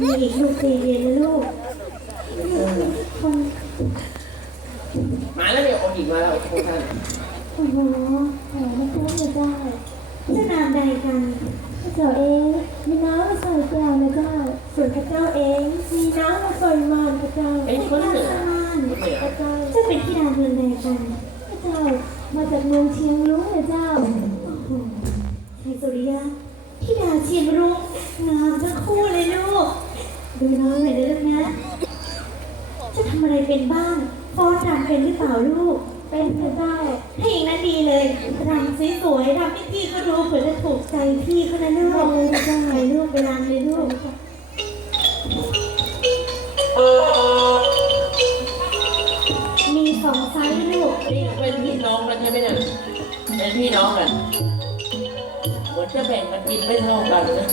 มีอีกลูกตีเรียนนะลูก คนมาแล้วเนี่ยองค์หญิงมาแล้วพวกท่านโอ้โหแหมไม่พูดเลยได้เจ้านามใดกันพระเจ้าเองมีน้ำมาใส่แก้วนะเจ้าส่วนพระเจ้าเองมีน้ำมาใส่มานพระเจ้าไอ้คนเหนือมานคนเหนือพระเจ้าเจะเป็นที่ดาเมืองใดกันพระเจ้ามาจากเมืองเชียงรุ้งนะเจ้า ดาเชียงรุ้งงามทั้งคู่เลยลูก ดูน้องหน่อยนะลูกนะ จะทำอะไรเป็นบ้างฟ้อนรำเป็นหรือเปล่าลูก เป็นหรือเปล่าถ้าอย่างนั้นดีเลยรำสวยๆรำให้พี่ก็รู้เผื่อจะถูกใจพี่เขานะลูกเลยจะไงลูกไปรำเลยลูกมีสองไซส์ลูก นี่เป็นพี่น้องกันใช่ไหมเนี่ยเป็นพี่น้องกันเหมือนจะแบ่งกันกินไม่เท่ากันเลย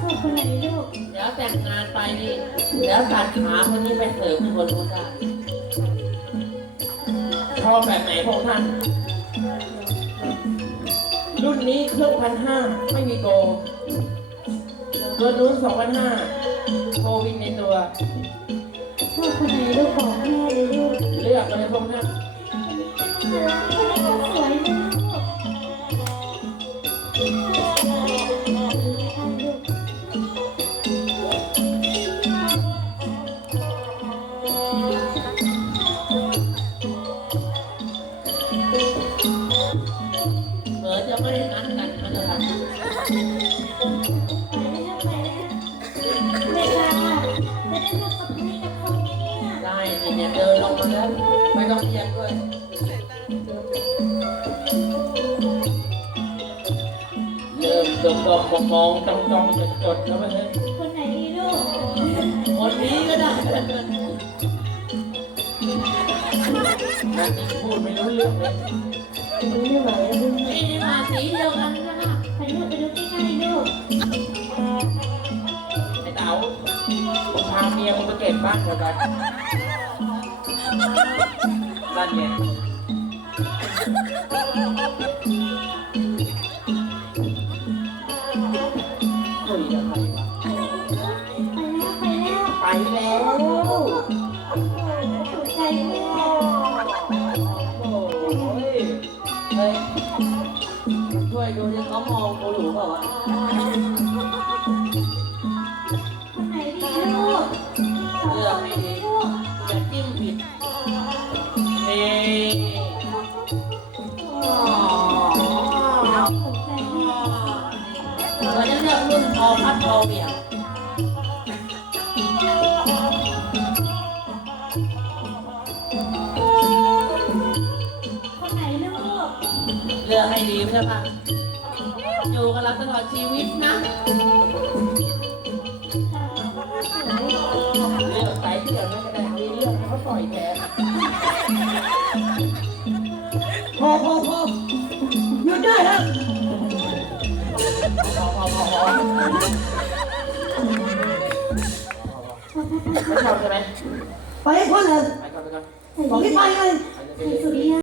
ชอบคนไหนลูกเดี๋ยวแต่งงานไปนี่เดี๋ยวตัดขาคนนี้ไปเสริมที่คนนู้นได้ชอบแบบไหนพวกท่าน รุ่นนี้เครื่องพันห้าไม่มีโกตัวนู้นสองพันห้าโควิดในตัวชอบคนไหนลูกบอกแม่เลยลูกเลือกเลยพวกท่าน หมเนี่ยได้นี่เนี่ยเดินลงมาแล้วไม่ต้องเรียกด้วยเริ่มดมดมมองจ้องจ้องจดจดแล้วมันเลยคนไหนดีลูกคนนี้ก็ได้พูดไม่รู้เรื่องเลย รู้ไม่ไหวแล้วลูกนี่นี่มาสีเดียวกันนะคะไปลูกไปดูใกล้ๆลูกไอ้เต๋าผมพาเมียมึงไปเก็บบ้านก่อนกันนั่นไงคุยกับใครวะไปแล้ว ไปแล้วถูกใจแม่ กใจแม่เราจะเลือกรุ่นพอพัดพอเบี่ยงคนไหนลูกเลือกให้ดีใช่ปะอยู่กับเราตลอดชีวิตนะเลือกสายเดี่ยวนะแต่มีเรื่องให้เขาต่อยแทนพอพอพอหยุดได้แล้ว ชอบใช่ไหมไปให้พ้นเลยไปก่อนไปก่อนบอกให้ไปเลย สุริยะ